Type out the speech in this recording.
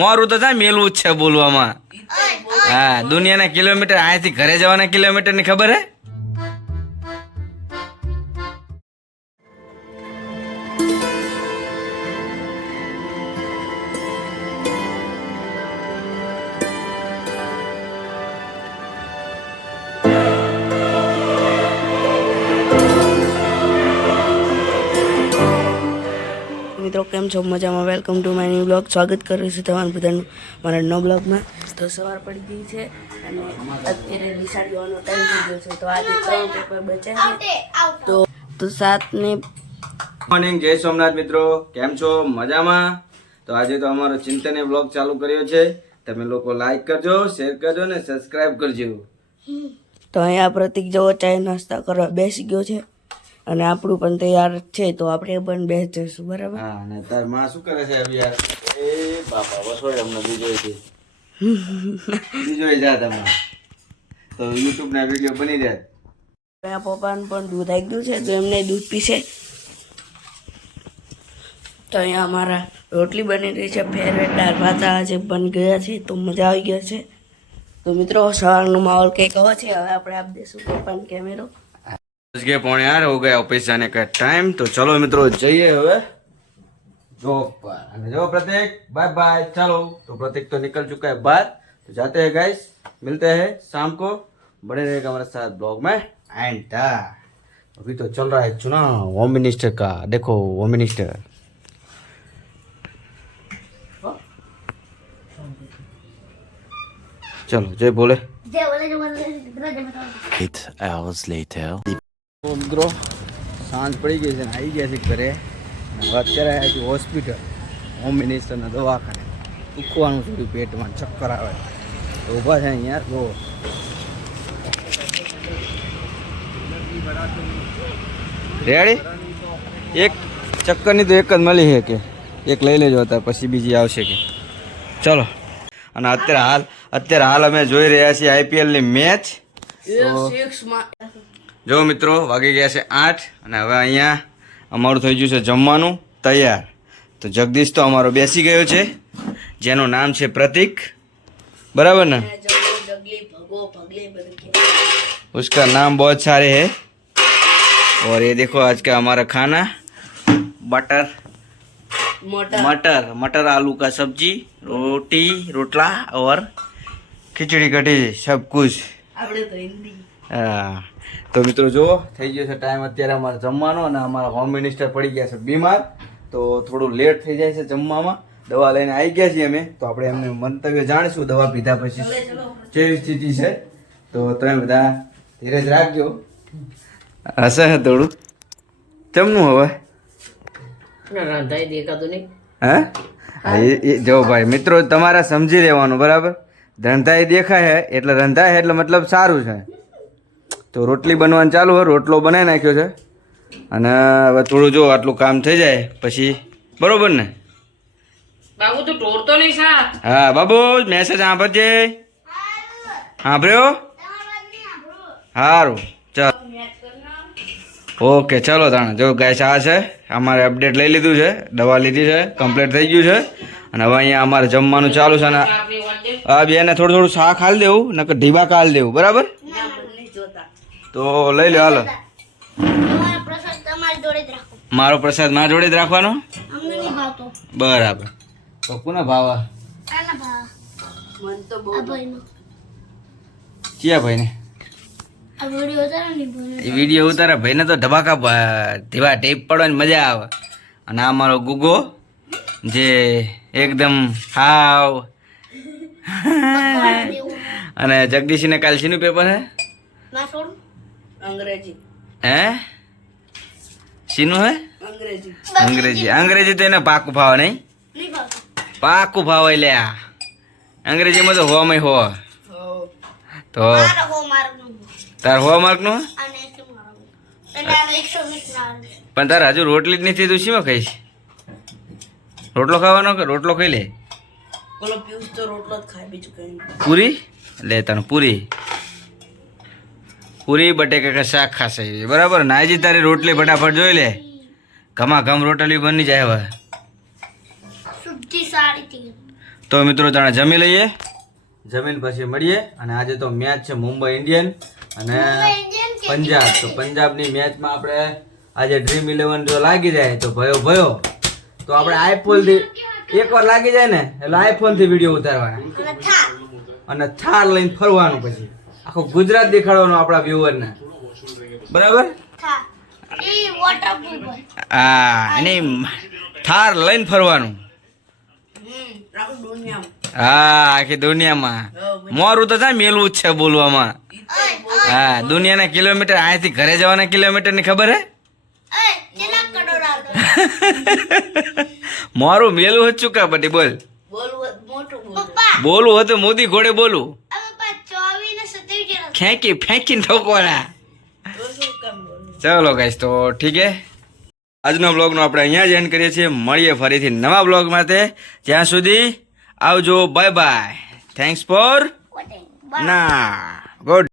મોરું તો થાય મેલવું જ છે બોલવામાં. હા દુનિયાના કિલોમીટર અહીંયાથી ઘરે જવાના કિલોમીટરની ખબર હે? મિત્રો કેમ છો? મજામાં. Welcome to my new blog સ્વાગત કરું છું તમારું બધાનું મારા નવ બ્લોગમાં તો સવાર પડી ગઈ છે અને અત્યારે નિશાળ જવાનો ટાઈમ થઈ ગયો છે. તો આજે ત્રણ પેપર બચ્યા છે. તો તો સાતને મોર્નિંગ જય સોમનાથ મિત્રો. કેમ છો? મજામાં? તો આજે તો અમારો ચિંતન બ્લોગ ચાલુ કર્યો છે. તમે લોકો લાઈક કરજો શેર કરજો ને સબસ્ક્રાઇબ કરજો. તો અહીંયા પ્રતિક જવો ચાય નાસ્તા કરવા બેસી ગયો છે. અને આપણું પણ તૈયાર છે તો આપણે પણ બેસી જઈશું બરાબર? હા અને તારમાં શું કરે છે યાર? એ બાપા વસોડે અમને બીજો છે બીજો જા તમે. તો યુટ્યુબ ના વીડિયો બની રહ્યા અહીંયા પપ્પાને પણ દૂધ આવી ગયું છે તો એમને દૂધ પીશે તો અહીંયા અમારા રોટલી બની રહી છે ફેરવેટ દાળ ભાત. આજે બની ગયા છે તો મજા આવી ગયા છે. તો મિત્રો સવારનો માહોલ કંઈક કહો છે હવે આપણે આપી દઈશું પપ્પાને કેમેરો बज गए पौने आठ हो गया ऑफिस जाने का टाइम तो चलो મિત્રો જઈએ હવે જોબ પર અને જો प्रतीक बाय बाय चलो तो प्रतीक तो निकल चुका है बाहर तो जाते हैं गाइस मिलते हैं शाम को बने रहेगा हमारे साथ ब्लॉग में एंड अभी तो चल रहा है चुनाव होम मिनिस्टर का देखो होम मिनिस्टर चलो जय बोले Eight hours later. તો મિત્રો સાંજ પડી ગઈ છે ને આવી ગયા છે ઘરે. અત્યારે આવ્યા છે હોસ્પિટલ હોમ મિનિસ્ટરના દવાખાને. દુખવાનું થોડું પેટમાં ચક્કર આવે. તો ઊભા છે અહીંયા જો રેડી એક ચક્કરની તો એક જ મળી છે કે? એક લઈ લેજો અત્યારે પછી બીજી આવશે કે? ચલો. અને અત્યારે હાલ અત્યારે હાલ અમે જોઈ રહ્યા છીએ આઈપીએલની મેચ. જો મિત્રો વાગી ગયા છે આઠ અને હવે અહીંયા અમારું થઈ ગયું છે જમવાનું તૈયાર તો જગદીશ તો અમારો બેસી ગયો છે જેનું નામ છે પ્રતિક બરાબર ને उसका नाम बहुत सारे है और ये देखो आज का हमारा खाना बटर મોટા मटर मटर आलू का सब्जी रोटी रोटला और खिचड़ी कढ़ी सब कुछ આપણે તો મિત્રો જુઓ થઈ ગયો છે ટાઈમ અત્યારે અમારે જમવાનો અને અમારા હોમ મિનિસ્ટર પડી ગયા છે બીમાર. તો થોડું લેટ થઈ જાય છે જમવામાં. દવા લઈને આવી ગયા છીએ અમે. તો આપણે એમને મંતવ્ય જાણીશું. દવા પીધા પછી કેવી સ્થિતિ છે. તો તમે બધા ધીરજ રાખજો. હશે હે થોડું. ચમનું હવે? દેખાતું નહીં હા, એ એ જો ભાઈ મિત્રો તમારા સમજી લેવાનું બરાબર? રંધાઈ દેખાય હે એટલે રંધાય એટલે મતલબ સારું છે. તો રોટલી બનવાનું ચાલુ હોય રોટલો બનાવી નાખ્યો છે. અને હવે થોડું જો આટલું કામ થઈ જાય પછી બરોબર ને? બાબુ તું તોડતો નહીં સા? હા બાબુ મેસેજ સાંભળજે. સાંભળ્યો? સારું ચાલ. ઓકે ચાલો તાણે. જો ગાય આ છે અમારે અપડેટ લઈ લીધું છે દવા લીધી છે કમ્પ્લીટ થઈ ગયું છે. અને હવે અહીંયા અમારે જમવાનું ચાલુ છે અને આ બેને થોડું થોડું શાક હાલ દેવું નકર ઢીબા કાલ દેવું બરાબર? તો લઈ લો હાલો. મારો પ્રસાદ મારા જોડે જ રાખવાનો? બરાબર. તો કોને ભાવા? ક્યાં તો બહુ ચિયા ભાઈને. એ વીડિયો ઉતારે. ભાઈને તો ધબાકા ભ- ધીવા ટેપ પડવાની મજા આવે. અને આ મારો ગુગો જે એકદમ હાવ. અને જગદીશને કાલ શીનું પેપર હે? અંગ્રેજી. હે? શીનું હે? અંગ્રેજી. અંગ્રેજી. અંગ્રેજી તો એને પાકું ભાવે નહીં. પાકું ભાવે લે આ. અંગ્રેજીમાં તો હોમાં હો. તો તાર હો માર્કનું પણ તારે હજુ રોટલી જ નથી તું શીમાં ખાઈશ? રોટલો ખાવાનો કે રોટલો ખાઈ લે? બોલો પિયુષ તો રોટલો જ ખાય બીજું કઈ નહીં. પૂરી? લે તને પૂરી. પૂરી બટેકા કે શાક ખાશે. બરાબર? નાજી તારી રોટલી ફટાફટ જોઈ લે. ઘમા ઘમ રોટલી બની જાય હવે. તો મિત્રો જાણે જમી લઈએ. જમીન પછી મળીએ. અને આજે તો મેચ છે મુંબઈ ઇન્ડિયન અને પંજાબ. તો પંજાબની મેચમાં આપણે આજે ડ્રીમ ઇલેવન જો લાગી જાય તો ભયો ભયો. તો આપણે આઈફોનથી એકવાર લાગી જાય ને એટલે આઈફોનથી વીડિયો ઉતારવાના. અને થાર લઈને ફરવાનું પછી. આખું ગુજરાત દેખાડવાનું આપણા વ્યુઅર ને બરાબર? હા. અને થાર લઈને ફરવાનું. હા આખી દુનિયામાં. મોરું તો થાય મેલું જ છે બોલવામાં. હા દુનિયાના કિલોમીટર અહીંથી ઘરે જવાના કિલોમીટરની ખબર હે? મારું મેલું હતું ચુકા પટી બોલ. બોલવું હતું મોદી ઘોડે બોલું. ફેંકી ફેંકીને ઠોકવાના ચલો ગાઈશ તો ઠીક હે? આજનો બ્લોગનો આપણે અહીંયા જ એન્ડ કરીએ છીએ. મળીએ ફરીથી નવા બ્લોગ માટે. ત્યાં સુધી આવજો બાય બાય થેન્ક્સ ફોર ના ગુડ